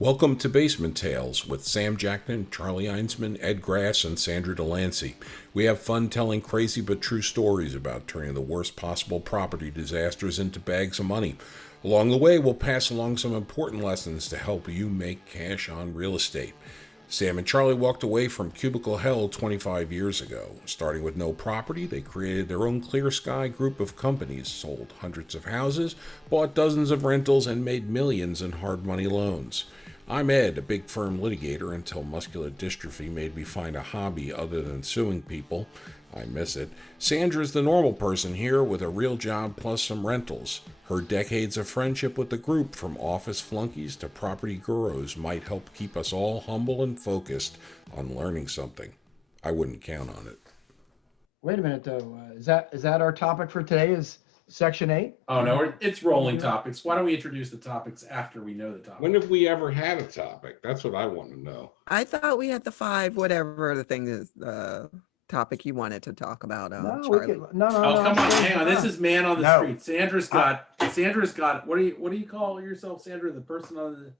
Welcome to Basement Tales with Sam Jackman, Charlie Einsman, Ed Grass, and Sandra Delancey. We have fun telling crazy but true stories about turning the worst possible property disasters into bags of money. Along the way, we'll pass along some important lessons to help you make cash on real estate. Sam and Charlie walked away from cubicle hell 25 years ago. Starting with no property, they created their own Clear Sky group of companies, sold hundreds of houses, bought dozens of rentals, and made millions in hard money loans. I'm Ed, a big firm litigator until muscular dystrophy made me find a hobby other than suing people. I miss it. Sandra's the normal person here with a real job plus some rentals. Her decades of friendship with the group, from office flunkies to property gurus, might help keep us all humble and focused on learning something. I wouldn't count on it. Wait a minute, though. Is that our topic for today? Is Section 8? Oh, no, it's rolling topics. Why don't we introduce the topics after we know the topic? When have we ever had a topic? That's what I want to know. I thought we had the five, whatever the thing is, topic you wanted to talk about. No, Charlie. no. Oh, come on, hang on. This is man on the No. street. Sandra's got. What do you call yourself, Sandra? The person on the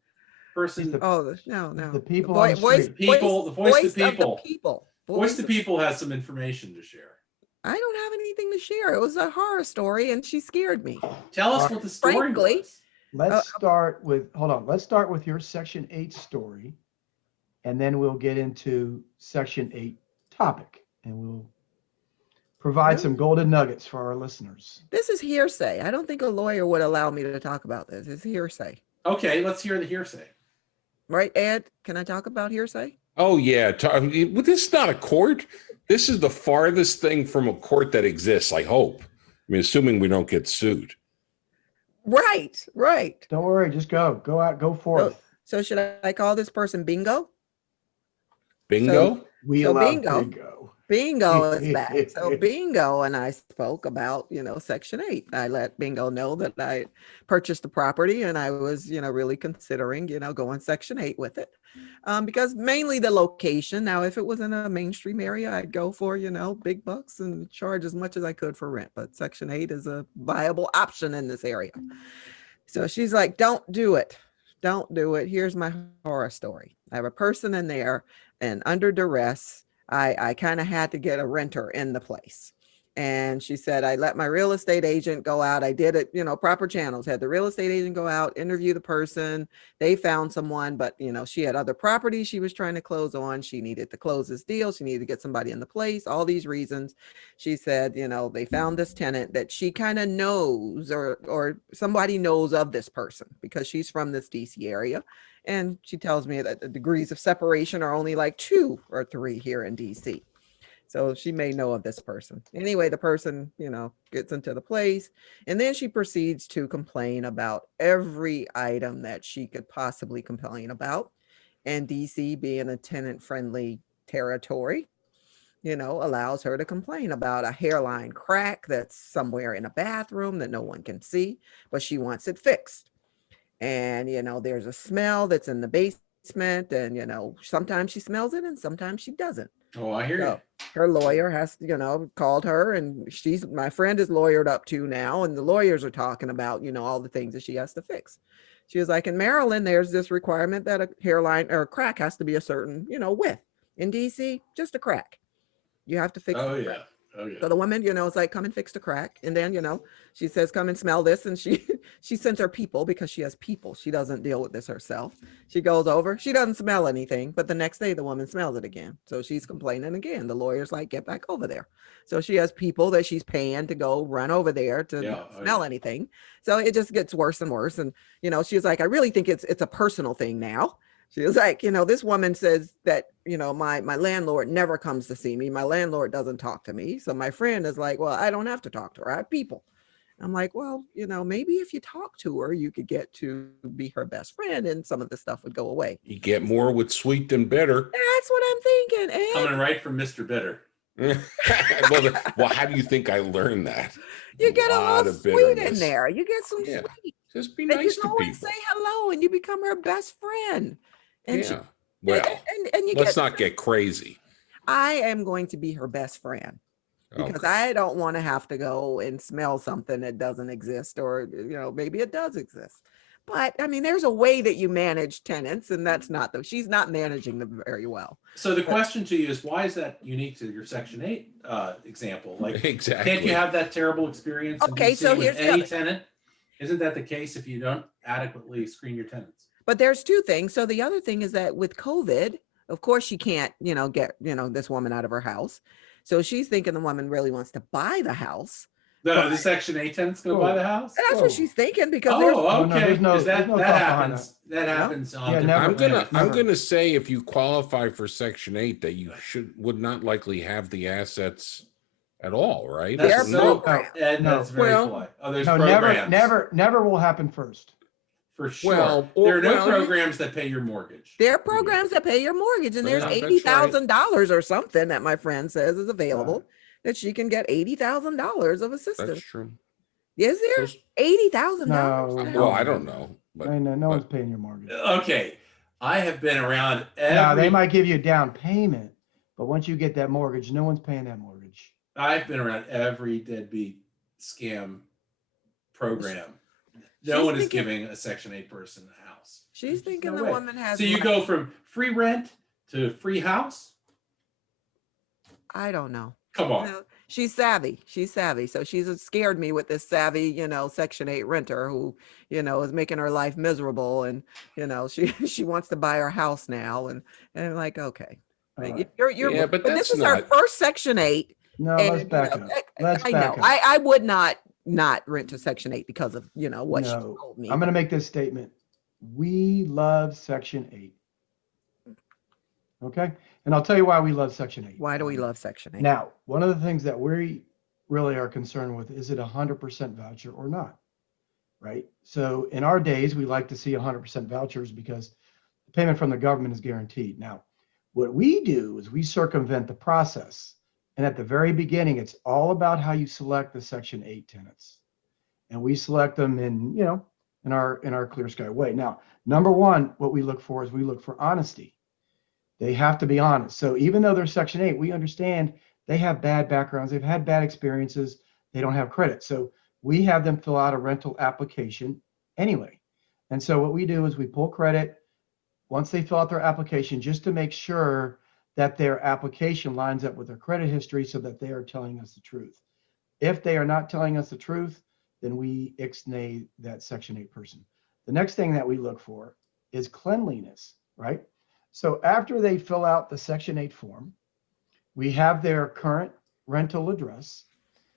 person. Oh, no. The people Voice- on the street. People, the voice of the of people. people. Voice the people has some information to share. I don't have anything to share. It was a horror story, and she scared me. Tell us what the story Frankly. was. Let's start with your Section 8 story, and then we'll get into Section 8 topic, and we'll provide some golden nuggets for our listeners. This is hearsay. I don't think a lawyer would allow me to talk about this. It's hearsay. Okay, let's hear the hearsay. Right, Ed? Can I talk about hearsay? Oh, yeah. This is not a court. This is the farthest thing from a court that exists, I hope. I mean, assuming we don't get sued. Right. Don't worry, just go out, go forth. So should I call this person Bingo? Bingo? We so allow bingo. Bingo is back. So Bingo and I spoke about, Section 8. I let Bingo know that I purchased the property and I was, really considering, going Section 8 with it. Because mainly the location. Now, if it was in a mainstream area, I'd go for, big bucks and charge as much as I could for rent. But Section 8 is a viable option in this area. So she's like, don't do it. Don't do it. Here's my horror story. I have a person in there and under duress, I kind of had to get a renter in the place. And she said, I let my real estate agent go out. I did it, proper channels, had the real estate agent go out, interview the person. They found someone, but, she had other properties she was trying to close on. She needed to close this deal. She needed to get somebody in the place, all these reasons. She said, they found this tenant that she kind of knows or somebody knows of this person because she's from this DC area. And she tells me that the degrees of separation are only like 2 or 3 here in DC. So she may know of this person. Anyway, the person, gets into the place and then she proceeds to complain about every item that she could possibly complain about. And DC, being a tenant friendly territory, allows her to complain about a hairline crack that's somewhere in a bathroom that no one can see, but she wants it fixed. And, there's a smell that's in the basement and, sometimes she smells it and sometimes she doesn't. Oh, I hear you. Her lawyer has, called her and my friend is lawyered up to now. And the lawyers are talking about, all the things that she has to fix. She was like, in Maryland, there's this requirement that a hairline or a crack has to be a certain, width. In DC, just a crack. You have to fix the crack. Oh, yeah. So the woman, is like, come and fix the crack. And then, she says, come and smell this. And she sends her people because she has people. She doesn't deal with this herself. She goes over, she doesn't smell anything, but the next day the woman smells it again. So she's complaining again. The lawyer's like, get back over there. So she has people that she's paying to go run over there to smell anything. So it just gets worse and worse. And, she's like, I really think it's a personal thing now. She was like, this woman says that, my landlord never comes to see me. My landlord doesn't talk to me. So my friend is like, well, I don't have to talk to her. I have people. I'm like, well, maybe if you talk to her, you could get to be her best friend and some of the stuff would go away. You get more with sweet than bitter. That's what I'm thinking. And Coming right from Mr. Bitter. well, how do you think I learned that? you get a lot little of sweet in bitterness. there. You get some Yeah. sweet. Just be And nice you to go and people. say hello and you become her best friend. And Yeah. she, Well, and you let's get, not get crazy. I am going to be her best friend. Because Okay. I don't want to have to go and smell something that doesn't exist or, maybe it does exist. But I mean, there's a way that you manage tenants, and that's not she's not managing them very well. So the question to you is, why is that unique to your Section 8 example? Like, Exactly. can't you have that terrible experience in Okay, DC so with here's the any other- tenant? Isn't that the case if you don't adequately screen your tenants? But there's two things. So the other thing is that with COVID, of course, she can't, get, this woman out of her house. So she's thinking the woman really wants to buy the house. No, the Section 8 tenant's going to buy the house? And that's Whoa. what she's thinking because there's Oh, no, okay. there's no- Because there's no that thought behind happens. That happens on Yeah, different never. I'm gonna plans. I'm Never. gonna say if you qualify for Section 8 that you would not likely have the assets at all, right? There That's are so, programs. Ed, No. that's very Well, polite. Oh, there's No, programs. never will happen first. For sure. Well, there are no well, programs that pay your mortgage. There are programs that pay your mortgage, and there's Yeah, that's right. $80,000 or something that my friend says is available Right. that she can get $80,000 of That's assistance. true. Is there Those- $80,000? No. well, I don't know, but No one's paying your mortgage. Okay. I have been around every. Now, they might give you a down payment, but once you get that mortgage, no one's paying that mortgage. I've been around every deadbeat scam program. No She's one is thinking- giving a Section 8 person a house. She's There's thinking no the way. woman has. So you money. go from free rent to free house? I don't know. Come on. No, she's savvy. She's savvy. So she's scared me with this savvy, Section 8 renter who, is making her life miserable. And, she wants to buy her house now. And I'm like, okay. All Like, right. You're, Yeah, but this that's is her not- first Section 8. No, and, let's back up. Let's I back know. up. I would not rent to Section 8 because of, what she No, told me. I'm going to make this statement. We love Section 8. Okay? And I'll tell you why we love Section 8. Why do we love Section 8? Now, one of the things that we really are concerned with, is it 100% voucher or not? Right? So in our days, we like to see 100% vouchers because the payment from the government is guaranteed. Now, what we do is we circumvent the process. And at the very beginning, it's all about how you select the Section 8 tenants. And we select them in, in our clear sky way. Now, number one, what we look for is we look for honesty. They have to be honest. So even though they're Section 8, we understand they have bad backgrounds. They've had bad experiences. They don't have credit. So we have them fill out a rental application anyway. And so what we do is we pull credit once they fill out their application, just to make sure that their application lines up with their credit history so that they are telling us the truth. If they are not telling us the truth, then we ixnay that Section 8 person. The next thing that we look for is cleanliness, right? So after they fill out the Section 8 form, we have their current rental address,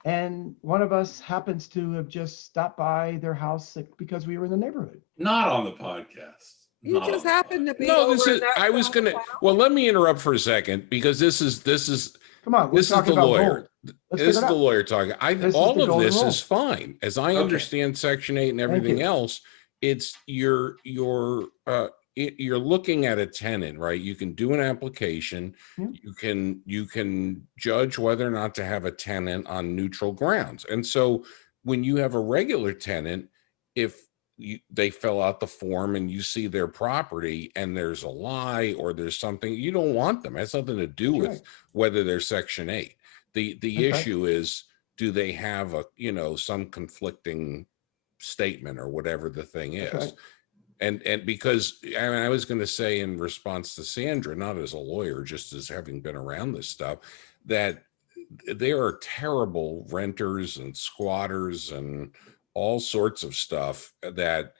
and one of us happens to have just stopped by their house because we were in the neighborhood. Not on the podcast. You Not just on the happen to podcast. be. no, this over in is. that I was side gonna. of town. Well, let me interrupt for a second because this is Come on, we're this is talking the about lawyer. gold. Let's This is figure it the out. lawyer talking. This is All the of golden this rule. is fine, as I Okay. understand Section 8 and everything you. else. It's you're looking at a tenant, right? You can do an application. Yeah. You can judge whether or not to have a tenant on neutral grounds. And so when you have a regular tenant, if they fill out the form and you see their property and there's a lie or there's something, you don't want them. It has nothing to do That's with right. whether they're Section 8. The Okay. issue is, do they have some conflicting statement or whatever the thing is? That's right. And because I was going to say in response to Sandra, not as a lawyer, just as having been around this stuff, that there are terrible renters and squatters and all sorts of stuff that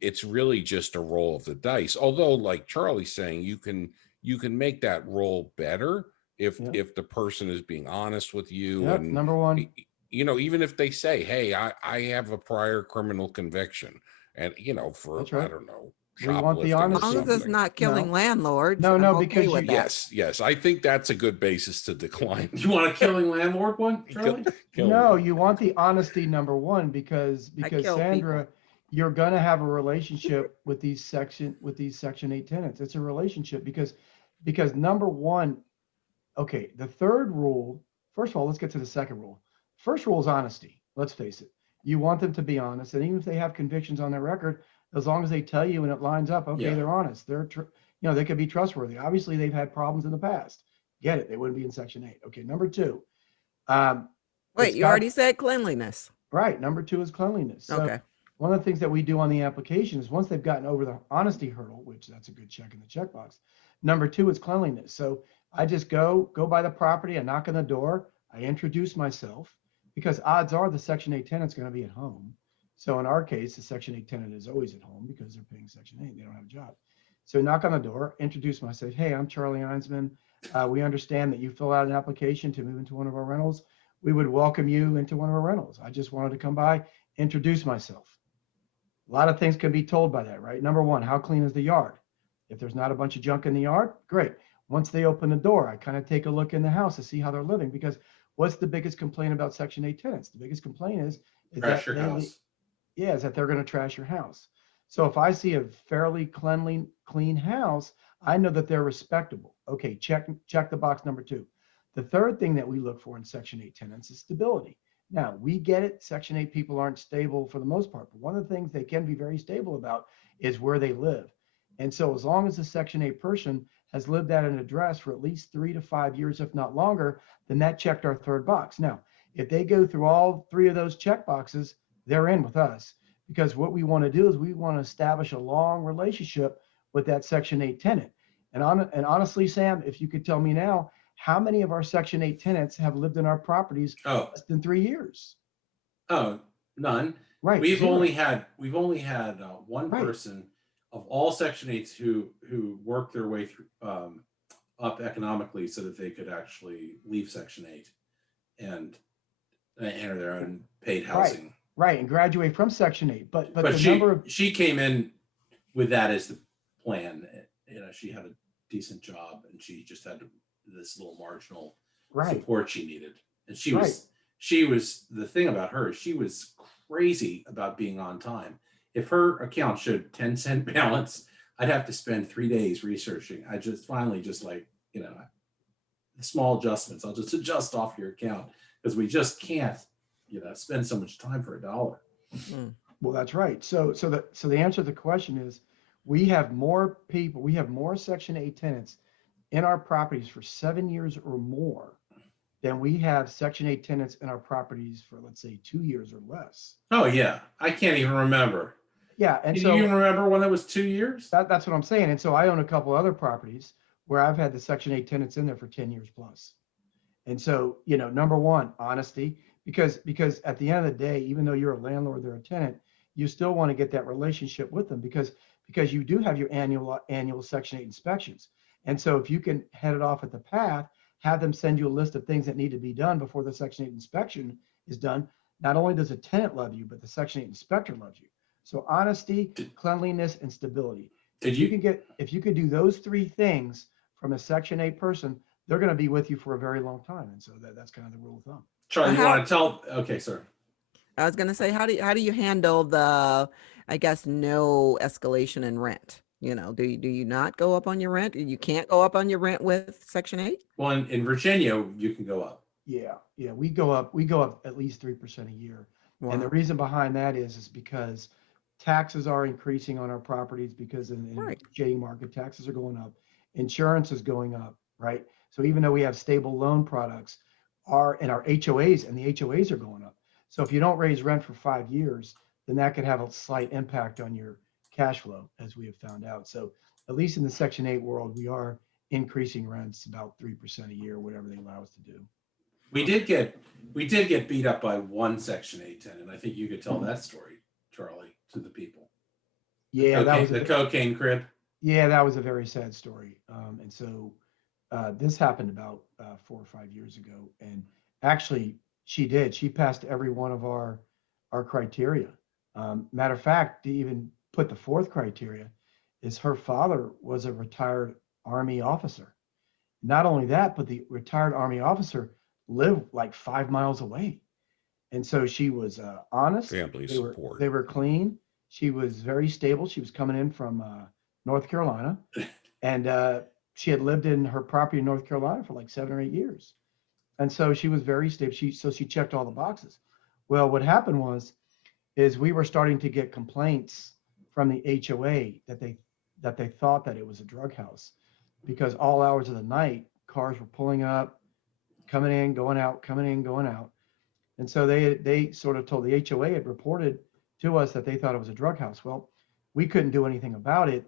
it's really just a roll of the dice. Although, like Charlie's saying, you can make that roll better if the person is being honest with you. Yep, And number one. even if they say, hey, I have a prior criminal conviction, and for That's right. I don't know, We want the shoplifting or honesty. As long as it's something. not killing No. landlords. No, I'm no, okay because with that. Yes, I think that's a good basis to decline. You want a killing landlord one, Charlie? No, you want the honesty, number one, because kill Sandra, you're gonna have a relationship with these Section 8 tenants. It's a relationship because number one, okay, the third rule, first of all, let's get to the second rule. First rule is honesty. Let's face it. You want them to be honest, and even if they have convictions on their record, as long as they tell you and it lines up, okay, Yeah. they're honest. They're they could be trustworthy. Obviously, they've had problems in the past. Get it? They wouldn't be in Section 8. Okay, number two. Wait, it's you got- already said cleanliness. Right. Number two is cleanliness. So Okay. one of the things that we do on the application is once they've gotten over the honesty hurdle, which that's a good check in the checkbox. Number two is cleanliness. So I just go by the property, I knock on the door, I introduce myself, because odds are the Section 8 tenant's going to be at home. So in our case, the Section 8 tenant is always at home because they're paying Section 8, they don't have a job. So knock on the door, introduce myself. Hey, I'm Charlie Einsman. We understand that you fill out an application to move into one of our rentals. We would welcome you into one of our rentals. I just wanted to come by, introduce myself. A lot of things can be told by that, right? Number one, how clean is the yard? If there's not a bunch of junk in the yard, great. Once they open the door, I kind of take a look in the house to see how they're living, because what's the biggest complaint about Section 8 tenants? The biggest complaint is Trash that your house. is that they're going to trash your house. So if I see a fairly clean house, I know that they're respectable. Okay, check the box number two. The third thing that we look for in Section 8 tenants is stability. Now, we get it. Section 8 people aren't stable for the most part, but one of the things they can be very stable about is where they live. And so as long as the Section 8 person has lived at an address for at least 3 to 5 years, if not longer, then that checked our third box. Now, if they go through all three of those check boxes, they're in with us, because what we want to do is we want to establish a long relationship with that Section 8 tenant. And honestly, Sam, if you could tell me now, how many of our Section 8 tenants have lived in our properties Oh, less than 3 years? oh, none. Right. We've zero. only had one Right. person of all Section 8s who worked their way through up economically so that they could actually leave Section 8 and enter their own paid housing. Right, and graduate from Section 8. But But the number of she came in with that as the plan. She had a decent job and she just had this little marginal support she needed. And she was the thing about her, she was crazy about being on time. If her account showed 10-cent balance, I'd have to spend 3 days researching. I just finally small adjustments. I'll just adjust off your account because we just can't, spend so much time for $1. Well, that's right. So the answer to the question is, we have more Section 8 tenants in our properties for 7 years or more than we have Section 8 tenants in our properties for, let's say, 2 years or less. Oh yeah, I can't even remember. Yeah, and Can so you even remember when it was 2 years? that's what I'm saying. And so I own a couple other properties where I've had the Section 8 tenants in there for 10 years plus. And so, number one, honesty, because at the end of the day, even though you're a landlord, they're a tenant, you still want to get that relationship with them because you do have your annual Section 8 inspections. And so if you can head it off at the path, have them send you a list of things that need to be done before the Section 8 inspection is done, not only does a tenant love you, but the Section 8 inspector loves you. So honesty, cleanliness, and stability. If you could do those three things from a Section 8 person, they're going to be with you for a very long time. And so that's kind of the rule of thumb. Charlie, you want to tell? Okay, sorry. I was going to say, how do you handle the, I guess, no escalation in rent? Do you not go up on your rent? You can't go up on your rent with Section 8? Well, in Virginia, you can go up. Yeah, we go up at least 3% a year. Wow. And the reason behind that is because taxes are increasing on our properties, because in the shading market, taxes are going up, insurance is going up, right? So even though we have stable loan products, our HOAs are going up. So if you don't raise rent for 5 years, then that could have a slight impact on your cash flow, as we have found out. So at least in the Section 8 world, we are increasing rents about 3% a year, whatever they allow us to do. We did get beat up by one Section 8 tenant. I think you could tell that story, Charlie, to the people. Yeah, that was the cocaine crib. Yeah, that was a very sad story. And so this happened about 4 or 5 years ago. And actually, she passed every one of our criteria. Matter of fact, to even put the fourth criteria is her father was a retired Army officer. Not only that, but the retired Army officer lived like 5 miles away. And so she was honest. Family support. They were clean. She was very stable. She was coming in from North Carolina, and she had lived in her property in North Carolina for like 7 or 8 years. And so she was very stable. She checked all the boxes. Well, what happened is we were starting to get complaints from the HOA that they thought that it was a drug house, because all hours of the night, cars were pulling up, coming in, going out, coming in, going out. And so they sort of told the HOA had reported to us that they thought it was a drug house. Well, we couldn't do anything about it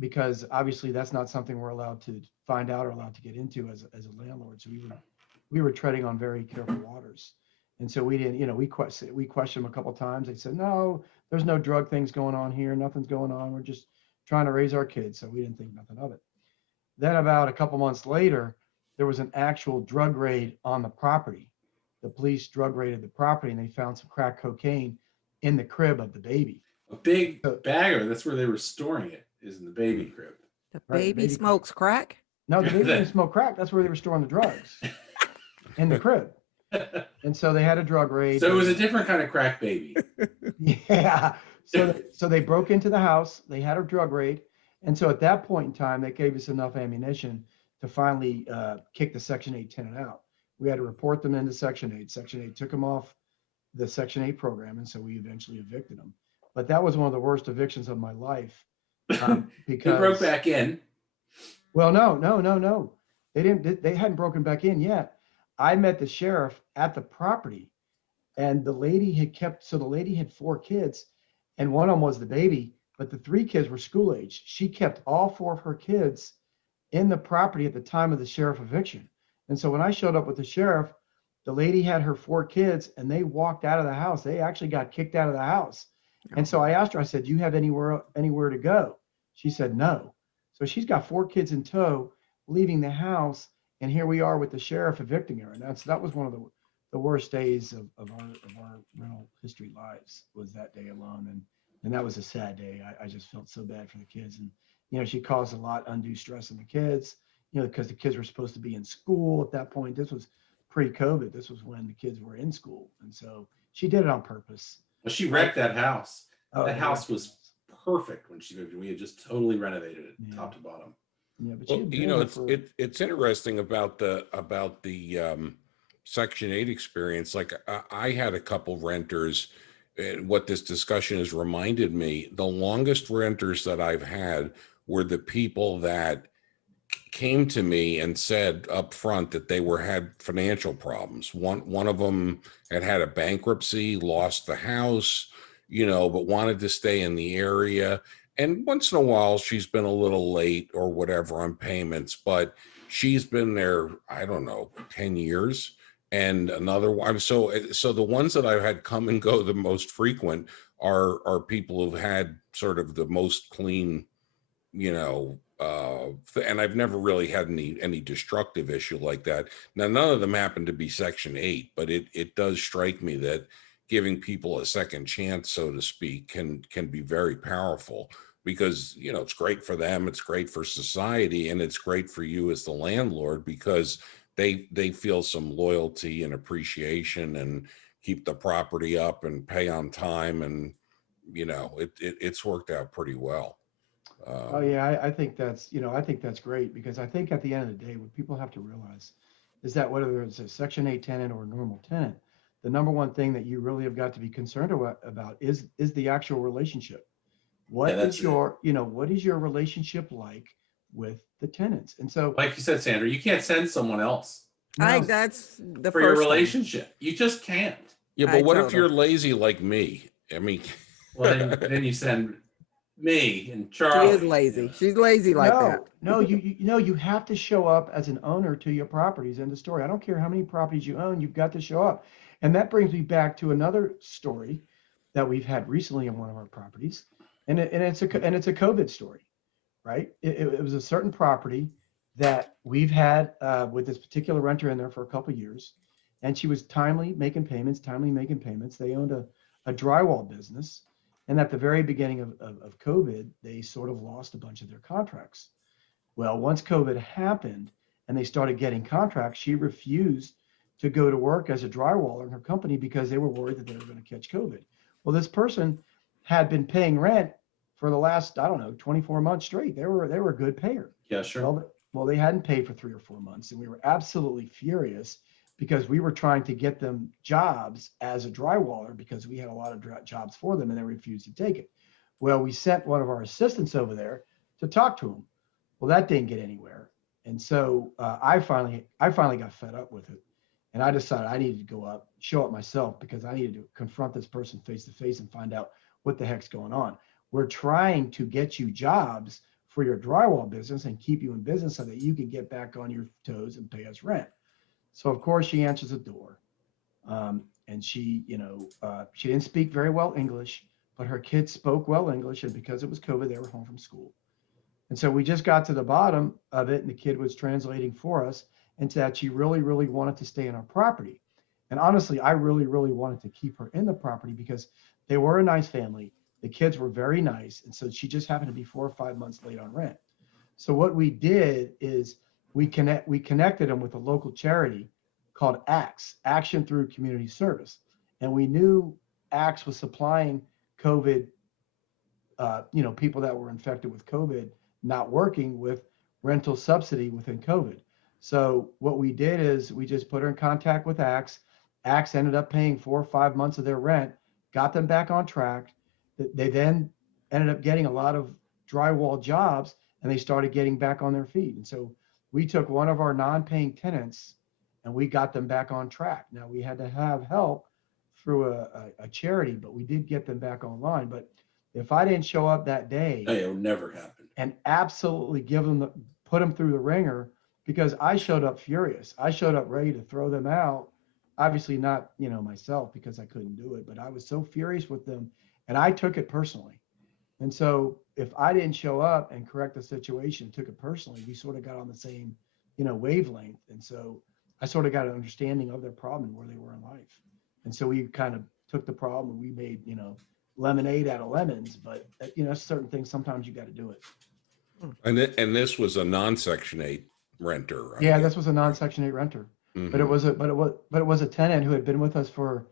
because obviously that's not something we're allowed to find out or allowed to get into as a landlord. So we were treading on very careful waters. And so we didn't, we questioned them a couple of times. They said, no, there's no drug things going on here. Nothing's going on. We're just trying to raise our kids. So we didn't think nothing of it. Then about a couple months later, there was an actual drug raid on the property. The police drug raided the property and they found some crack cocaine in the crib of the baby. A big bagger. That's where they were storing it, is in the baby crib. The Right, the baby baby smokes crack? No, the baby didn't smoke crack. That's where they were storing the drugs, in the crib. And so they had a drug raid. So it was a different kind of crack baby. Yeah. So they broke into the house. They had a drug raid. And so at that point in time, they gave us enough ammunition to finally kick the Section 8 tenant out. We had to report them into Section 8. Section 8 took them off the Section 8 program. And so we eventually evicted them. But that was one of the worst evictions of my life. Because They broke back in. Well, no. They hadn't broken back in yet. I met the sheriff at the property and the lady had 4 kids and one of them was the baby, but the 3 kids were school age. She kept all 4 of her kids in the property at the time of the sheriff eviction. And so when I showed up with the sheriff, the lady had her 4 kids and they walked out of the house. They actually got kicked out of the house. And so I asked her, I said, do you have anywhere to go? She said, no. So she's got 4 kids in tow leaving the house. And here we are with the sheriff evicting her. And that was one of the worst days of our rental history lives, was that day alone. And that was a sad day. I just felt so bad for the kids. And, she caused a lot undue stress on the kids, because the kids were supposed to be in school at that point. This was pre-COVID. This was when the kids were in school. And so she did it on purpose. Well, she wrecked that house. Oh, That house was perfect when she moved in. We had just totally renovated it top to bottom. Yeah, but Well, it's interesting about the Section 8 experience. Like I had a couple renters, and what this discussion has reminded me, the longest renters that I've had were the people that came to me and said up front that they had financial problems. One of them had a bankruptcy, lost the house, but wanted to stay in the area. And once in a while, she's been a little late or whatever on payments, but she's been there, I don't know, 10 years. And another one. So the ones that I've had come and go the most frequent are people who've had sort of the most clean, and I've never really had any destructive issue like that. Now, none of them happen to be Section 8, but it does strike me that giving people a second chance, so to speak, can be very powerful, because it's great for them, it's great for society, and it's great for you as the landlord, because they feel some loyalty and appreciation and keep the property up and pay on time, and it's worked out pretty well. Oh yeah, I think that's great, because I think at the end of the day, what people have to realize is that whether it's a Section 8 tenant or a normal tenant, the number one thing that you really have got to be concerned about is the actual relationship. What is your relationship like with the tenants? And so, like you said, Sandra, you can't send someone else That's the for your relationship. You just can't. Yeah, but what if you're lazy like me? I mean, well, then you send me and Charlie. She is lazy. She's lazy like that. No, you have to show up as an owner to your properties. End of story. I don't care how many properties you own, you've got to show up. And that brings me back to another story that we've had recently in one of our properties, and it's a COVID story, right? It was a certain property that we've had with this particular renter in there for a couple of years, and she was timely making payments. They owned a drywall business, and at the very beginning of COVID, they sort of lost a bunch of their contracts. Well, once COVID happened and they started getting contracts, she refused to go to work as a drywaller in her company because they were worried that they were going to catch COVID. Well, this person had been paying rent for the last, 24 months straight. They were a good payer. Yeah, sure. Well, they hadn't paid for 3 or 4 months, and we were absolutely furious because we were trying to get them jobs as a drywaller because we had a lot of jobs for them, and they refused to take it. Well, we sent one of our assistants over there to talk to them. Well, that didn't get anywhere. And so I finally got fed up with it. And I decided I needed to go up, show up myself, because I needed to confront this person face to face and find out what the heck's going on. We're trying to get you jobs for your drywall business and keep you in business so that you can get back on your toes and pay us rent. So of course she answers the door. And she, she didn't speak very well English, but her kids spoke well English. And because it was COVID, they were home from school. And so we just got to the bottom of it, and the kid was translating for us, and said she really, really wanted to stay in our property. And honestly, I really, really wanted to keep her in the property because they were a nice family. The kids were very nice. And so she just happened to be 4 or 5 months late on rent. So what we did is we connected them with a local charity called ACTS, Action Through Community Service. And we knew ACTS was supplying COVID, people that were infected with COVID, not working with rental subsidy within COVID. So what we did is we just put her in contact with ACTS. ACTS ended up paying 4 or 5 months of their rent, got them back on track. They then ended up getting a lot of drywall jobs, and they started getting back on their feet. And so we took one of our non-paying tenants and we got them back on track. Now we had to have help through a charity, but we did get them back online. But if I didn't show up that day, it would never happen. And absolutely put them through the ringer, because I showed up furious. I showed up ready to throw them out. Obviously not, myself, because I couldn't do it, but I was so furious with them, and I took it personally. And so if I didn't show up and correct the situation, took it personally, we sort of got on the same, wavelength. And so I sort of got an understanding of their problem and where they were in life. And so we kind of took the problem and we made, lemonade out of lemons. But, certain things, sometimes you got to do it. And this was a non-Section 8 renter. Right? Yeah, this was a non-Section 8 renter. Mm-hmm. But it was a tenant who had been with us for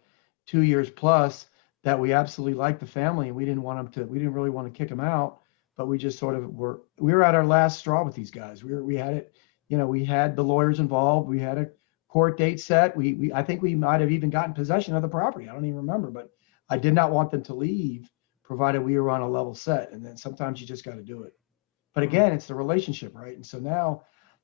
2 years plus, that we absolutely liked the family, and we didn't really want to kick him out, but we just sort of we were at our last straw with these guys. We had it, we had the lawyers involved. We had a court date set. I think we might have even gotten possession of the property. I don't even remember, but I did not want them to leave, provided we were on a level set. And then sometimes you just got to do it. But again, it's the relationship, right? And so now,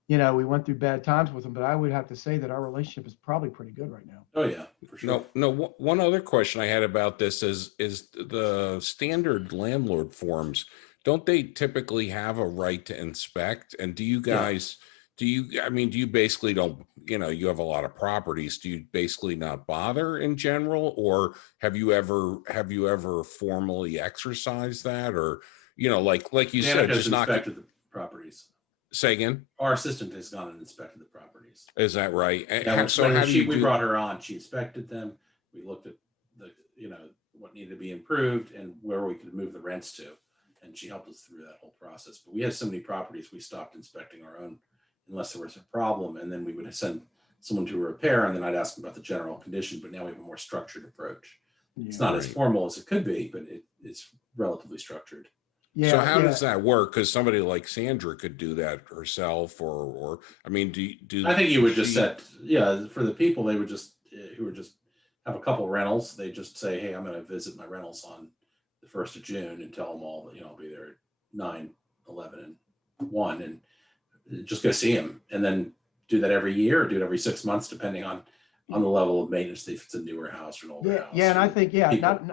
we went through bad times with them, but I would have to say that our relationship is probably pretty good right now. Oh yeah, for sure. No. One other question I had about this is the standard landlord forms. Don't they typically have a right to inspect? And do you guys? Yeah. Do you basically don't? You have a lot of properties. Do you basically not bother in general, or have you ever formally exercised that, or like you said, just not inspected the properties. Say again. Our assistant has gone and inspected the properties. Is that right? We brought her on. She inspected them. We looked at the, what needed to be improved and where we could move the rents to, and she helped us through that whole process. But we had so many properties, we stopped inspecting our own unless there was a problem, and then we would send someone to repair, and then I'd ask them about the general condition. But now we have a more structured approach. Yeah, it's not as formal as it could be, but it's relatively structured. Yeah. So how does that work? Because somebody like Sandra could do that herself, or I think you would just set, for the people, they would just, who would just have a couple rentals. They just say, hey, I'm going to visit my rentals on the 1st of June and tell them all that, I'll be there at 9, 11, and 1, and just go see them. And then do that every year, or do it every 6 months, depending on the level of maintenance, if it's a newer house or an older house. Yeah. And I think,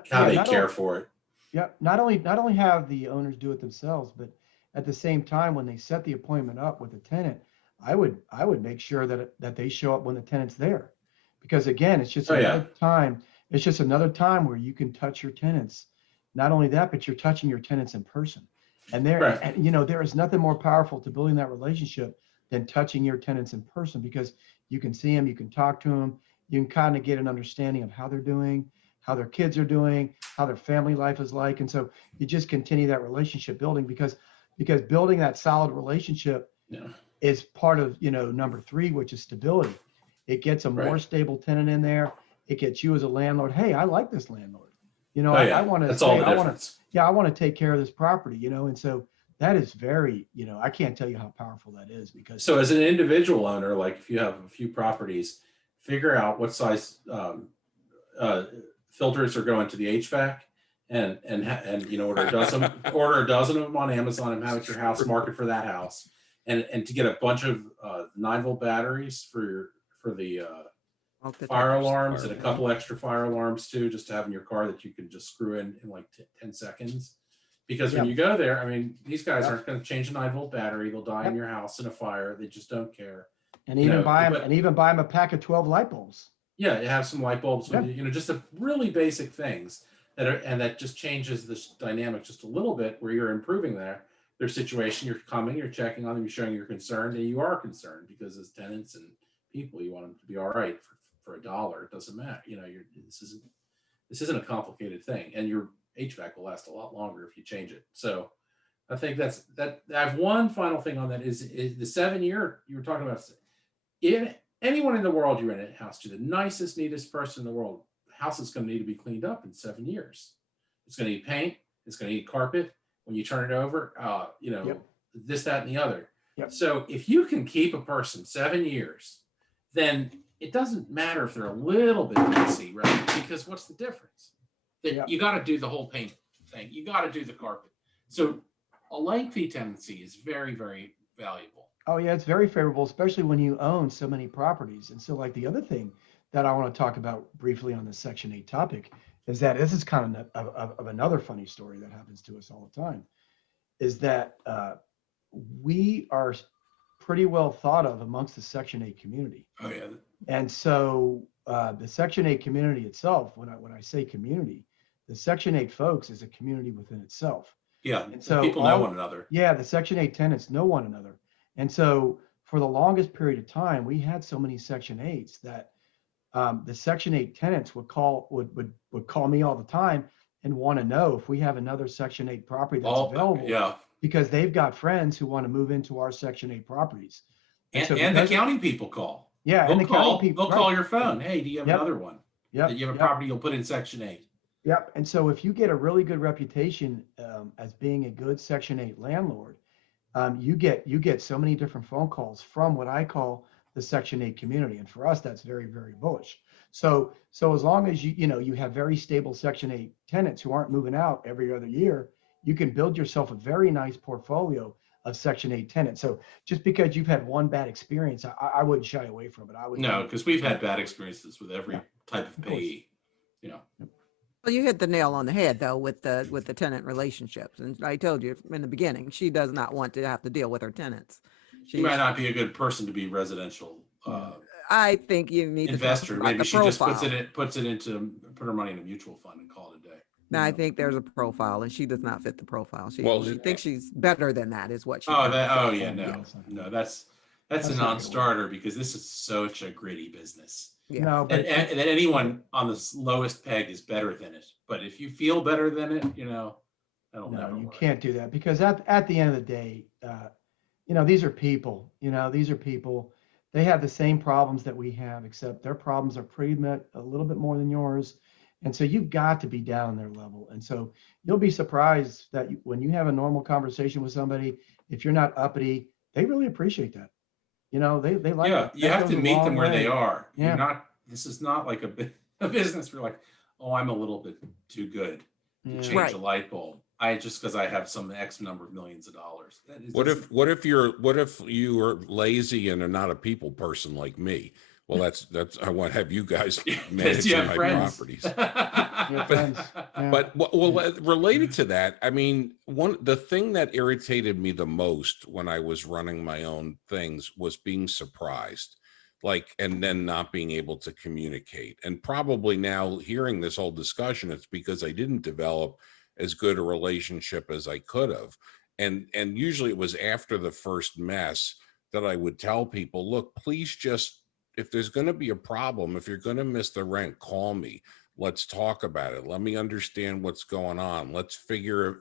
how they care for it. Yeah, not only have the owners do it themselves, but at the same time, when they set the appointment up with a tenant, I would make sure that they show up when the tenant's there, because again, it's just another time. It's just another time where you can touch your tenants. Not only that, but you're touching your tenants in person, and there is nothing more powerful to building that relationship than touching your tenants in person, because you can see them, you can talk to them, you can kind of get an understanding of how they're doing, how their kids are doing, how their family life is like. And so you just continue that relationship building, because building that solid relationship is part of, number 3, which is stability. It gets a more stable tenant in there. It gets you as a landlord. Hey, I like this landlord. I want to, I want to take care of this property, and so that is very, I can't tell you how powerful that is. Because so as an individual owner, like if you have a few properties, figure out what size, filters are going to the HVAC, and order a dozen of them on Amazon and have it at your house, market for that house, and to get a bunch of 9-volt batteries for the Smoke fire detectors. alarms and a Fire couple extra fire alarms too, just to have in your car that you can just screw in like 10 seconds. Because when Yep. you go there, I mean, these guys Yep. aren't going to change a 9-volt battery. They'll die in Yep. your house in a fire. They just don't care. And You even know, buy them, but- and even buy them a pack of 12 light bulbs. Yeah, you have some light bulbs with Yeah. you, you know, just the really basic things that are, and that just changes this dynamic just a little bit where you're improving their situation. You're coming, you're checking on them, you're showing you're concerned, and you are concerned because as tenants and people, you want them to be all right for $1. It doesn't matter. You know, this isn't a complicated thing, and your HVAC will last a lot longer if you change it. So I think that. I have one final thing on that is the 7-year you were talking about. Anyone in the world you rent a house to, the nicest, neatest person in the world, the house is going to need to be cleaned up in 7 years. It's going to need paint. It's going to need carpet. When you turn it over, you know, Yep. this, that, and the other. Yep. So if you can keep a person 7 years, then it doesn't matter if they're a little bit messy, right? Because what's the difference? That Yep. you got to do the whole paint thing. You got to do the carpet. So a lengthy tenancy is very, very valuable. Oh yeah, it's very favorable, especially when you own so many properties. And so like the other thing that I want to talk about briefly on this Section 8 topic is that this is kind of another funny story that happens to us all the time, is that we are pretty well thought of amongst the Section 8 community. Oh yeah. And so the Section 8 community itself, when I say community, the Section 8 folks is a community within itself. Yeah. And so people know one another. Yeah, the Section 8 tenants know one another. And so for the longest period of time, we had so many Section 8s that the Section 8 tenants would call me all the time and want to know if we have another Section 8 property that's available. Yeah. Because they've got friends who want to move into our Section 8 properties. And, so and the county people call. Yeah, and the county people. They'll call your phone. Hey, do you have Yep. another one? Yep. That you have a Yep. property you'll put in Section 8. Yep. And so if you get a really good reputation as being a good Section 8 landlord, you get so many different phone calls from what I call the Section 8 community. And for us, that's very, very bullish. So as long as you have very stable Section 8 tenants who aren't moving out every other year, you can build yourself a very nice portfolio of Section 8 tenants. So just because you've had one bad experience, I wouldn't shy away from it. I would. No, because we've had bad experiences with every type of of course. payee. You know. Well, you hit the nail on the head though with the tenant relationships, and I told you in the beginning she does not want to have to deal with her tenants. She might not be a good person to be residential I think you need investor. to talk about Maybe the she profile. just puts it into put her money in a mutual fund and call it a day. No, I think there's a profile, and she does not fit the profile. She Well, thinks she's better than that, is what she. Oh, thinks. yeah, no, that's That's a not gonna non-starter because this is such a gritty business. Yeah. No, but And then anyone on the lowest peg is better than it. But if you feel better than it, that'll no, never you work. can't do that because at the end of the day, these are people. These are people. They have the same problems that we have, except their problems are pretty much a little bit more than yours. And so you've got to be down on their level. And so you'll be surprised that when you have a normal conversation with somebody, if you're not uppity, they really appreciate that. They like. Yeah, you that have to goes a meet them long where they way. are. Yeah. This is not like a business where like, oh, I'm a little bit too good to Yeah. change Right. a light bulb. Just because I have some X number of millions of dollars. What if you are lazy and are not a people person like me? Well, that's I want to have you guys manage you have my friends. properties. Your friends. Yeah. But related to that, I mean, the thing that irritated me the most when I was running my own things was being surprised, and then not being able to communicate. And probably now hearing this whole discussion, it's because I didn't develop as good a relationship as I could have. And usually it was after the first mess that I would tell people, look, please just, if there's going to be a problem, if you're going to miss the rent, call me. Let's talk about it. Let me understand what's going on. Let's figure,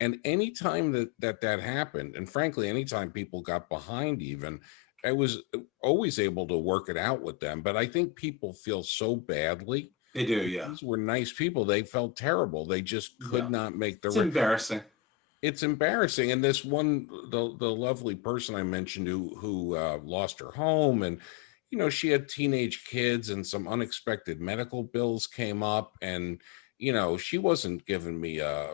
and anytime that happened, and frankly, anytime people got behind even, I was always able to work it out with them. But I think people feel so badly. They do, yeah. These were nice people. They felt terrible. They just could not make the It's embarrassing. It's embarrassing. And this one, the lovely person I mentioned who lost her home, and she had teenage kids, and some unexpected medical bills came up, and she wasn't giving me a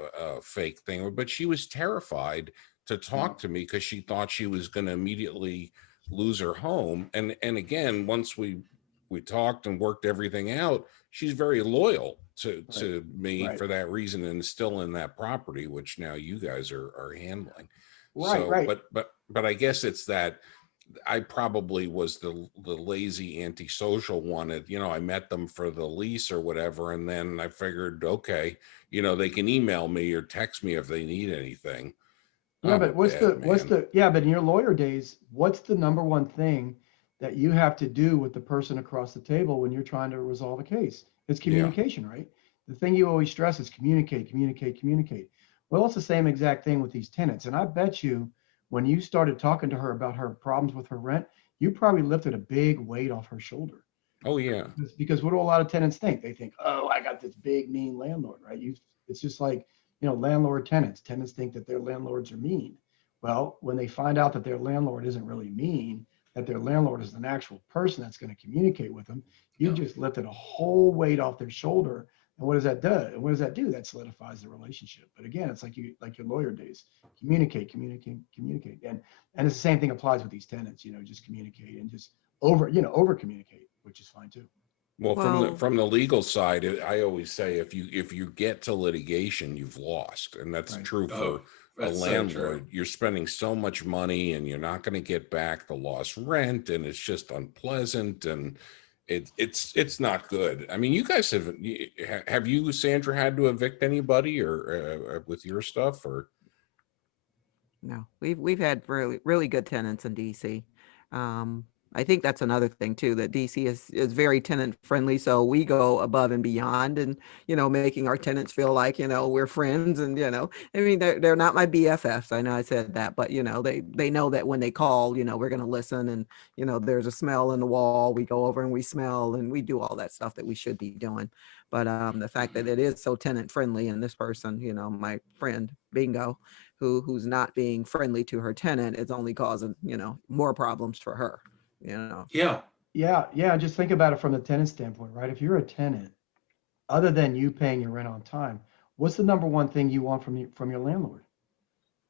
fake thing, but she was terrified to talk to me because she thought she was going to immediately lose her home. And again, once we we talked and worked everything out. She's very loyal to Right. me Right. for that reason, and still in that property, which now you guys are handling. Right, So, right. but I guess it's that I probably was the lazy antisocial one. I met them for the lease or whatever, and then I figured, okay, they can email me or text me if they need anything. Yeah, I'm but a bad man. but in your lawyer days, what's the number one thing that you have to do with the person across the table when you're trying to resolve a case? It's Yeah. communication, right? The thing you always stress is communicate, communicate, communicate. Well, it's the same exact thing with these tenants. And I bet you when you started talking to her about her problems with her rent, you probably lifted a big weight off her shoulder. Oh yeah. Because what do a lot of tenants think? They think, oh, I got this big mean landlord, right? It's just like, landlord tenants. Tenants think that their landlords are mean. Well, when they find out that their landlord isn't really mean, that their landlord is an actual person that's going to communicate with them, you Yeah. just lifted a whole weight off their shoulder. And what does that do? And what does that do? That solidifies the relationship. But again, it's like your lawyer days. Communicate, communicate, communicate. And it's the same thing applies with these tenants, just communicate and just over communicate, which is fine too. Well, Well, from the legal side, I always say if you get to litigation, you've lost, and that's Right. true Oh, for a that's so true. landlord. You're spending so much money, and you're not going to get back the lost rent, and it's just unpleasant, and it's not good. I mean, you guys have you, Sandra, had to evict anybody or with your stuff or? no, we've had really really good tenants in DC. I think that's another thing too, that DC is very tenant friendly. So we go above and beyond, and making our tenants feel like we're friends, and I mean they're not my BFFs. I know I said that, but they know that when they call, we're gonna listen, and there's a smell in the wall. We go over and we smell, and we do all that stuff that we should be doing. But the fact that it is so tenant friendly, and this person, my friend Bingo, who's not being friendly to her tenant, is only causing more problems for her. Yeah. Yeah. Just think about it from the tenant standpoint, right? If you're a tenant, other than you paying your rent on time, what's the number one thing you want from your landlord?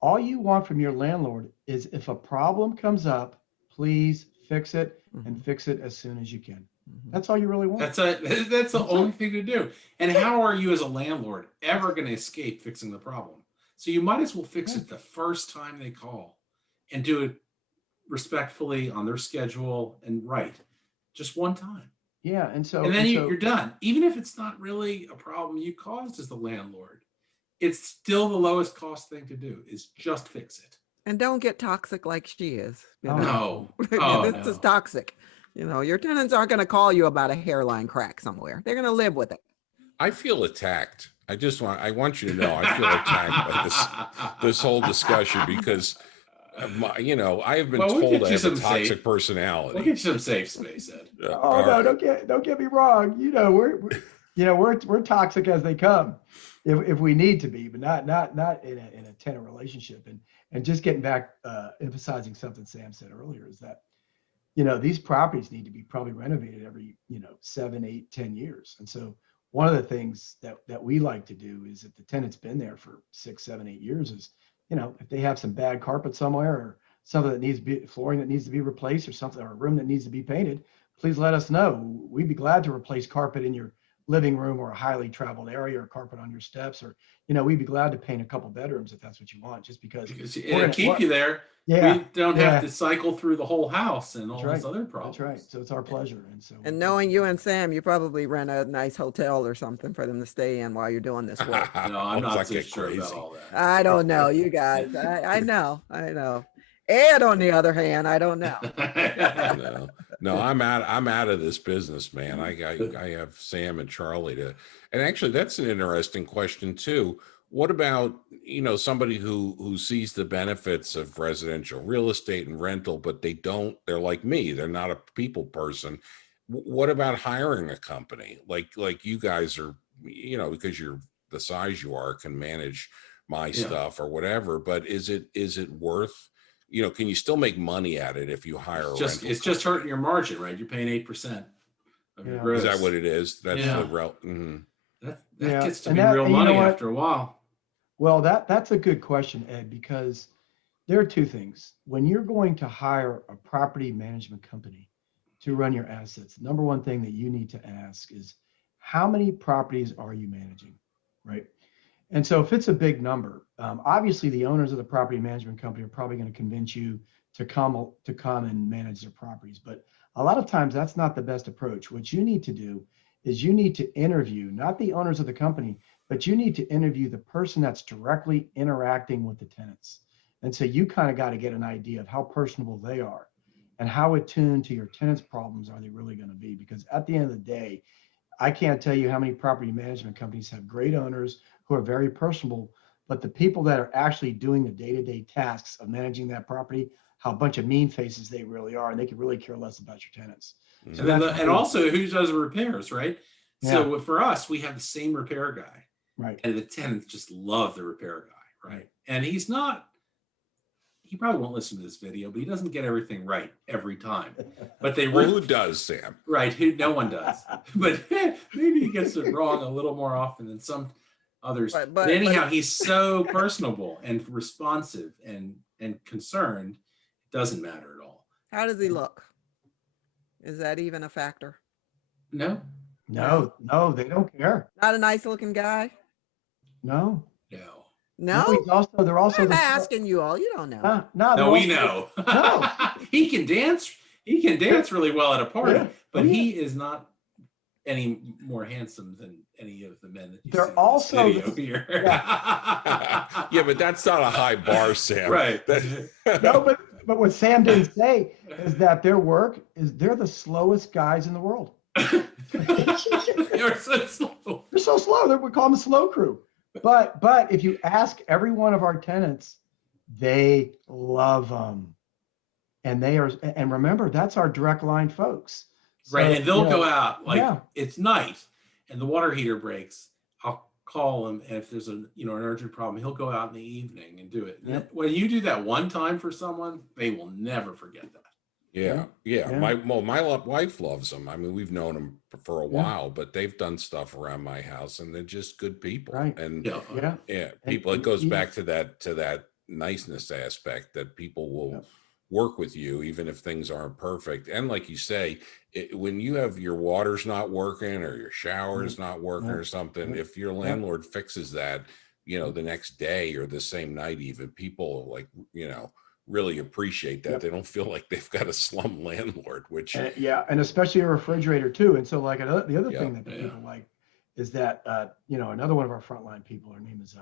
All you want from your landlord is if a problem comes up, please fix it and Mhm. fix it as soon as you can. Mhm. That's all you really want. That's the only thing to do. And how are you as a landlord ever going to escape fixing the problem? So you might as well fix it the first time they call and do it respectfully on their schedule and right, just one time. Yeah, And then and you're so done. Even if it's not really a problem you caused as the landlord, it's still the lowest cost thing to do is just fix it. And don't get toxic like she is. oh No. Oh This is no. toxic. Your tenants aren't going to call you about a hairline crack somewhere. They're going to live with it. I feel attacked. I want you to know I feel attacked by this whole discussion because I have been Well, we'll told get I you have a some toxic safe. personality. We'll get you some safe space, Ed. Oh All no, right. don't get me wrong. We're toxic as they come, if we need to be, but not in a tenant relationship. And just getting back, emphasizing something Sam said earlier is that these properties need to be probably renovated every 7, 8, 10 years. And so one of the things that we like to do is if the tenant's been there for 6, 7, 8 years is if they have some bad carpet somewhere or something that needs to be flooring that needs to be replaced or something or a room that needs to be painted, please let us know. We'd be glad to replace carpet in your living room or a highly traveled area or carpet on your steps, or we'd be glad to paint a couple bedrooms if that's what you want, just because It'll keep you there. Yeah, We don't yeah. have to cycle through the whole house and That's all right. these other problems. That's right. So it's our pleasure. And so And knowing you and Sam, you probably rent a nice hotel or something for them to stay in while you're doing this work. No, I'm Let's not so get sure about crazy. all that. I don't know, you guys. I know. Ed, on the other hand, I don't know. No, I'm out of this business, man. I have Sam and Charlie and actually that's an interesting question too. What about, somebody who sees the benefits of residential real estate and rental, but they're like me, they're not a people person. What about hiring a company? Like you guys are, because you're the size you are, can manage my stuff or whatever, but is it worth, can you still make money at it if you hire a rental it's just hurting your margin, right? You're paying 8% of your Yeah. gross. Is that what it is? That's Yeah. the That Yeah, gets to and be that- real and you know money what? after a while. Well, that's a good question, Ed, because there are two things. When you're going to hire a property management company to run your assets, the number one thing that you need to ask is how many properties are you managing, right? And so if it's a big number, obviously the owners of the property management company are probably going to convince you to come and manage their properties. But a lot of times that's not the best approach. What you need to do is you need to interview not the owners of the company, but you need to interview the person that's directly interacting with the tenants. And so you kind of got to get an idea of how personable they are and how attuned to your tenants' problems are they really going to be. Because at the end of the day, I can't tell you how many property management companies have great owners who are very personable, but the people that are actually doing the day-to-day tasks of managing that property, how a bunch of mean faces they really are, and they could really care less about your tenants. So and, and also who does the repairs, right? Yeah. So for us, we have the same repair guy, right? And the tenants just love the repair guy, right? And he's not, he probably won't listen to this video, but he doesn't get everything right every time. But they well, who does, Sam? Right, who no one does. But maybe he gets it wrong a little more often than some others. But anyhow, he's so personable and responsive and concerned. It doesn't matter at all. How does he look? Is that even a factor? No. No, they don't care. Not a nice looking guy? No. No, they're also. I'm asking you all. You don't know. No, we know. No, he can dance. He can dance really well at a party, but he is not any more handsome than any of the men that you they're see also in this video here. Yeah, but that's not a high bar, Sam. Right. No, but what Sam didn't say is that their work is they're the slowest guys in the world. They're so slow. They're so slow. We call them a slow crew. But if you ask every one of our tenants, they love them, and remember, that's our direct line folks. So, right, and they'll go out it's night, and the water heater breaks. I'll call him, and if there's an urgent problem, he'll go out in the evening and do it. Yep. When you do that one time for someone, they will never forget that. Yeah. My wife loves them. I mean, we've known them for a while, but they've done stuff around my house, and they're just good people. Right. And people. It goes back to that niceness aspect that people will work with you even if things aren't perfect. And like you say, when you have your water's not working or your shower's not working or something, if your landlord fixes that, the next day or the same night, even people really appreciate that. They don't feel like they've got a slum landlord, which and especially a refrigerator too. And so the other thing that people like is that another one of our frontline people, her name is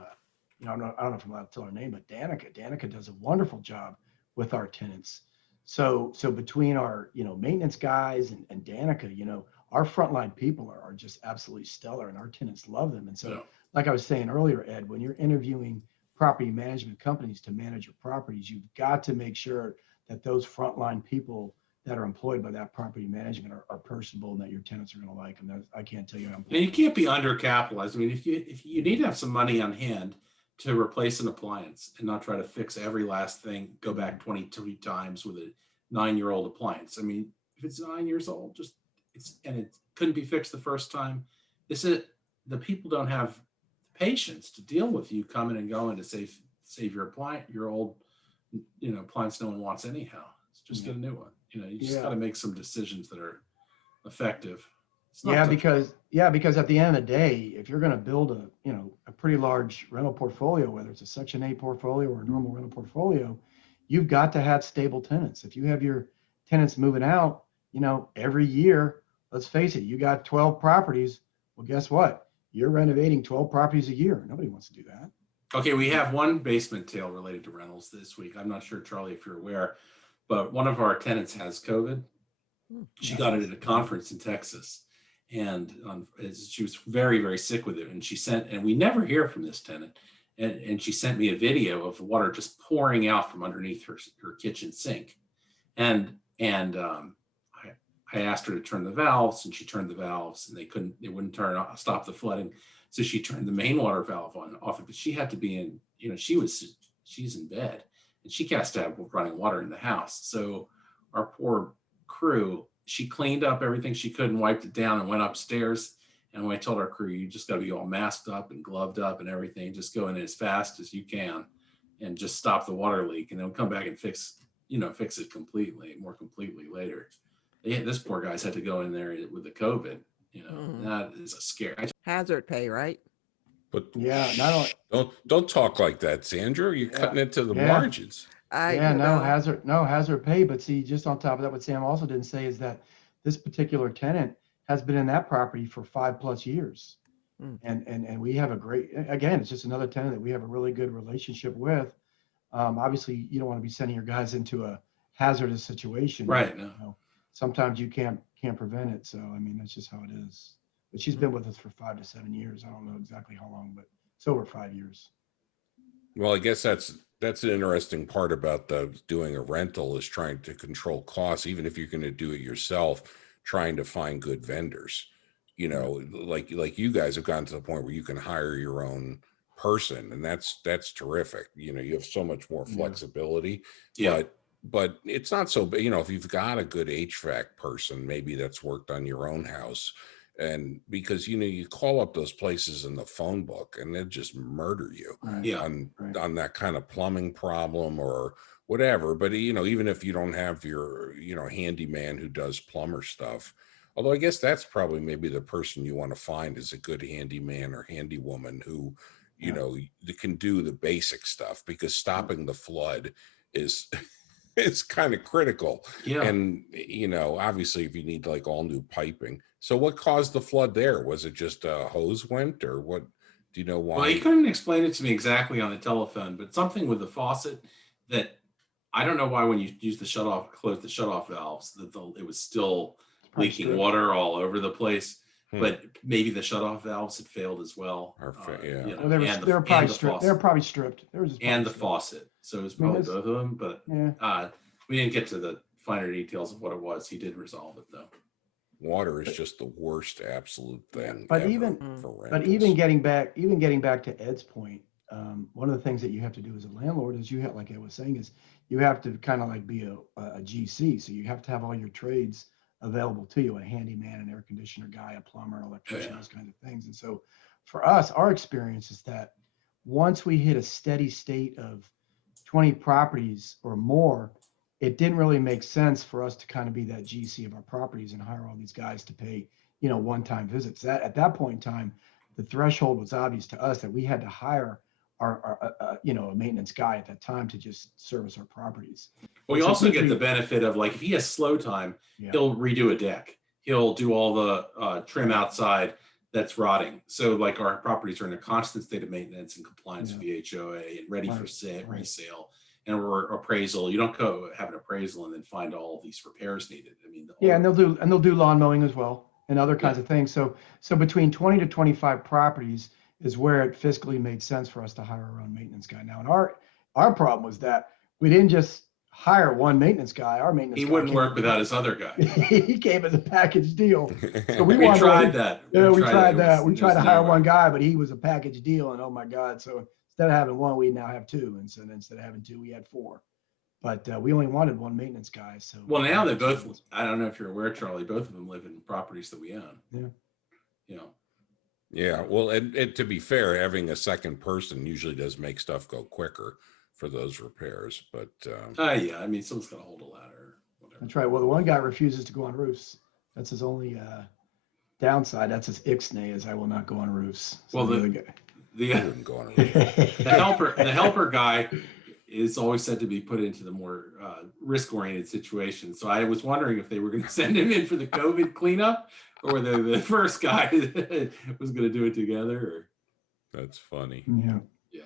I don't know if I'm allowed to tell her name, but Danica does a wonderful job with our tenants. So between our maintenance guys and Danica, our frontline people are just absolutely stellar, and our tenants love them. And so like I was saying earlier, Ed, when you're interviewing property management companies to manage your properties, you've got to make sure that those frontline people that are employed by that property management are personable and that your tenants are going to like them. I can't tell you how important. And you can't be undercapitalized. I mean, if you need to have some money on hand to replace an appliance and not try to fix every last thing, go back 23 times with a 9-year-old appliance. I mean, if it's 9 years old, and it couldn't be fixed the first time, the people don't have patience to deal with you coming and going to save your appliance, your old appliance no one wants anyhow. It's just get a new one. You just got to make some decisions that are effective. Because at the end of the day, if you're going to build a pretty large rental portfolio, whether it's a Section 8 portfolio or a normal rental portfolio, you've got to have stable tenants. If you have your tenants moving out, every year, let's face it, you got 12 properties. Well, guess what? You're renovating 12 properties a year. Nobody wants to do that. Okay, we have one basement tale related to rentals this week. I'm not sure, Charlie, if you're aware, but one of our tenants has COVID. She got it at a conference in Texas, and she was very, very sick with it. And we never hear from this tenant. And she sent me a video of the water just pouring out from underneath her kitchen sink. And I asked her to turn the valves, and she turned the valves, and they wouldn't stop the flooding. So she turned the main water valve off, but she had to be in, she's in bed, and she has to have running water in the house. So our poor crew, she cleaned up everything she could and wiped it down and went upstairs. And when I told our crew, you just got to be all masked up and gloved up and everything, just go in as fast as you can and just stop the water leak, and then come back and fix it more completely later. this poor guy's had to go in there with the COVID. Mhm. That is a scare. Hazard pay, right? But Yeah, not only, don't talk like that, Sandra. You're yeah, cutting into the yeah, margins. yeah, no hazard pay. But see, just on top of that, what Sam also didn't say is that this particular tenant has been in that property for 5+ years. Mm. And we have a great, again, it's just another tenant that we have a really good relationship with. Obviously, you don't want to be sending your guys into a hazardous situation. Right. You No. know, sometimes you can't prevent it. So I mean, that's just how it is. But she's been with us for 5 to 7 years. I don't know exactly how long, but it's over 5 years. Well, I guess that's an interesting part about doing a rental is trying to control costs, even if you're going to do it yourself, trying to find good vendors. Like you guys have gotten to the point where you can hire your own person, and that's terrific. You have so much more Yeah. flexibility, Yeah. but it's not so bad. If you've got a good HVAC person, maybe that's worked on your own house. And because you call up those places in the phone book and they'll just murder you Right. Yeah. Right. on that kind of plumbing problem or whatever. But even if you don't have your handyman who does plumber stuff, although I guess that's probably maybe the person you want to find is a good handyman or handywoman who Yeah. that can do the basic stuff, because stopping the flood is it's kind of critical. Yeah. And obviously if you need like all new piping. So what caused the flood there? Was it just a hose went, or what? Do you know why? Well, he couldn't explain it to me exactly on the telephone, but something with the faucet that I don't know why when you use close the shutoff valves, that it was still Probably leaking stripped. water all over the place. Hmm. But maybe the shutoff valves had failed as well. Yeah. Well, they were probably stripped. They were probably stripped. There was just and the stripped. faucet. So it was I mean, probably both of them. But Yeah. we didn't get to the finer details of what it was. He did resolve it though. Water is just the worst absolute thing But ever even- for rentals. But even getting back to Ed's point, one of the things that you have to do as a landlord is like Ed was saying, is you have to kind of like be a GC. So you have to have all your trades available to you: a handyman, an air conditioner guy, a plumber, an electrician, those kinds of things. And so for us, our experience is that once we hit a steady state of 20 properties or more, it didn't really make sense for us to kind of be that GC of our properties and hire all these guys to pay, one-time visits. At that point in time, the threshold was obvious to us that we had to hire a maintenance guy at that time to just service our properties. Well, you So also get quickly- the benefit of, like, if he has slow time, Yeah. he'll redo a deck. He'll do all the trim outside that's rotting. So like our properties are in a constant state of maintenance and compliance with the HOA and ready for resale. And we're appraisal. You don't go have an appraisal and then find all these repairs needed. I mean, and they'll do lawn mowing as well and other kinds of things. So between 20 to 25 properties is where it fiscally made sense for us to hire our own maintenance guy. Now, and our problem was that we didn't just hire one maintenance guy. Our maintenance he guy wouldn't work without his other guy. He came as a package deal. So we tried that. Yeah, we tried that. We It tried was to hire nowhere. one guy, but he was a package deal, and oh my God! So instead of having one, we now have two, and so instead of having two, we had four. But we only wanted one maintenance guy. So Well, now they both. I don't know if you're aware, Charlie. Both of them live in properties that we own. Yeah. You know. Yeah. Well, and to be fair, having a second person usually does make stuff go quicker for those repairs. But yeah. I mean, someone's gonna hold a ladder. Or whatever. That's right. Well, the one guy refuses to go on roofs. That's his only downside. That's his ixnay, is I will not go on roofs. So Well, I the wouldn't go on a roof. the helper guy is always said to be put into the more risk-oriented situation. So I was wondering if they were going to send him in for the COVID cleanup, or the first guy was going to do it together. Or... That's funny. Yeah. Yeah.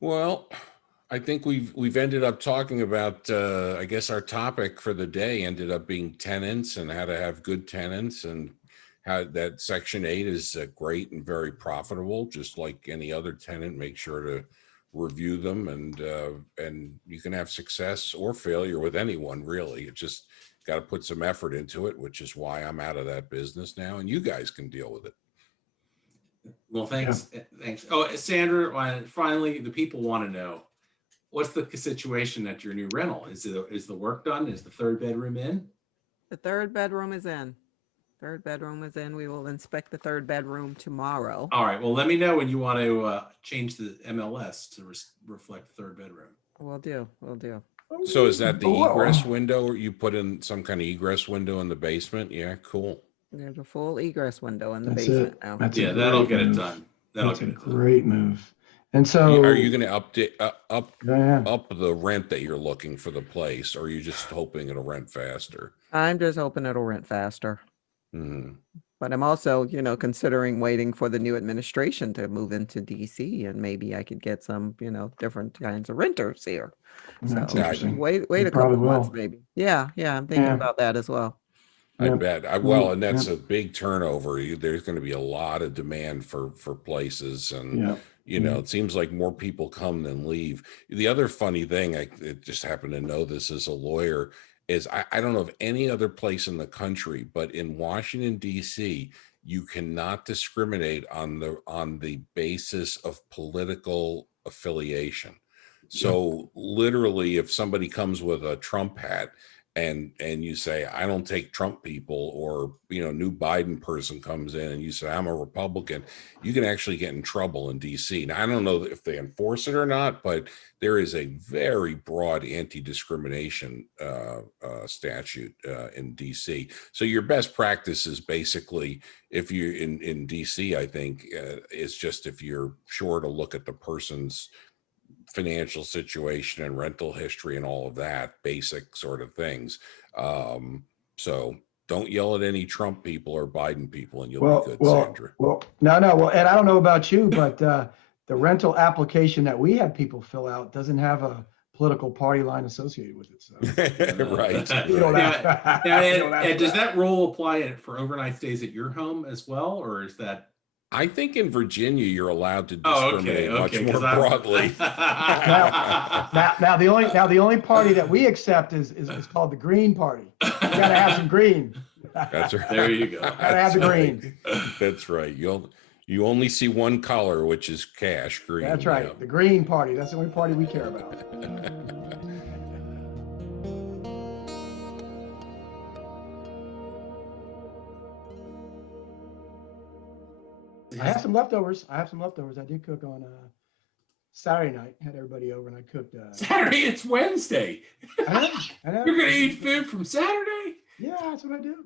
Well, I think we've ended up talking about, I guess our topic for the day ended up being tenants and how to have good tenants, and how that Section 8 is great and very profitable. Just like any other tenant, make sure to review them, and you can have success or failure with anyone, really. It just got to put some effort into it, which is why I'm out of that business now, and you guys can deal with it. Well, thanks. Yeah. Thanks. Oh, Sandra, finally, the people want to know, what's the situation at your new rental? Is the work done? Is the third bedroom in? The third bedroom is in. Third bedroom is in. We will inspect the third bedroom tomorrow. All right. Well, let me know when you want to change the MLS to reflect the third bedroom. We'll do. So is that the Whoa. egress window, or you put in some kind of egress window in the basement? Yeah, cool. There's a full egress window in the That's basement it. now. That's Yeah, a that'll great get it move. done. That'll That's a get it done. great move. And Are you so, going to update yeah, up the rent that you're looking for the place, or are you just hoping it'll rent faster? I'm just hoping it'll rent faster. Hmm. But I'm also, considering waiting for the new administration to move into DC, and maybe I could get some, different kinds of renters here. that's So interesting. wait You a probably couple months will. maybe. Yeah, I'm thinking Yeah. about that as well. I Yep. bet. Well, And that's yep. a big turnover. There's going to be a lot of demand for places, and Yep. it seems like more people come than leave. The other funny thing, I just happen to know this as a lawyer, is I don't know of any other place in the country, but in Washington D.C., you cannot discriminate on the basis of political affiliation. So literally, if somebody comes with a Trump hat and you say, I don't take Trump people, or new Biden person comes in and you say, I'm a Republican, you can actually get in trouble in DC. Now, I don't know if they enforce it or not, but there is a very broad anti-discrimination statute in DC. So your best practice is basically, if you're in DC, I think is just, if you're sure to look at the person's financial situation and rental history and all of that, basic sort of things. So don't yell at any Trump people or Biden people, and you'll be good, Sandra. No. Well, Ed, I don't know about you, but the rental application that we have people fill out doesn't have a political party line associated with it. So Right. you don't Now, have, now, you don't have Ed, does that. that rule apply for overnight stays at your home as well, or is that? I think in Virginia you're allowed to Oh, okay, discriminate much more 'cause I'm- broadly. Now the only party that we accept is called the Green Party. You gotta have some green. That's right. There you go. Gotta have the green. That's right. You only see one color, which is cash green. That's right. Yeah. The Green Party. That's the only party we care about. I have some leftovers. I did cook on Saturday night. Had everybody over and I cooked. Saturday, it's Wednesday. I know. You're gonna eat food from Saturday? Yeah, that's what I do.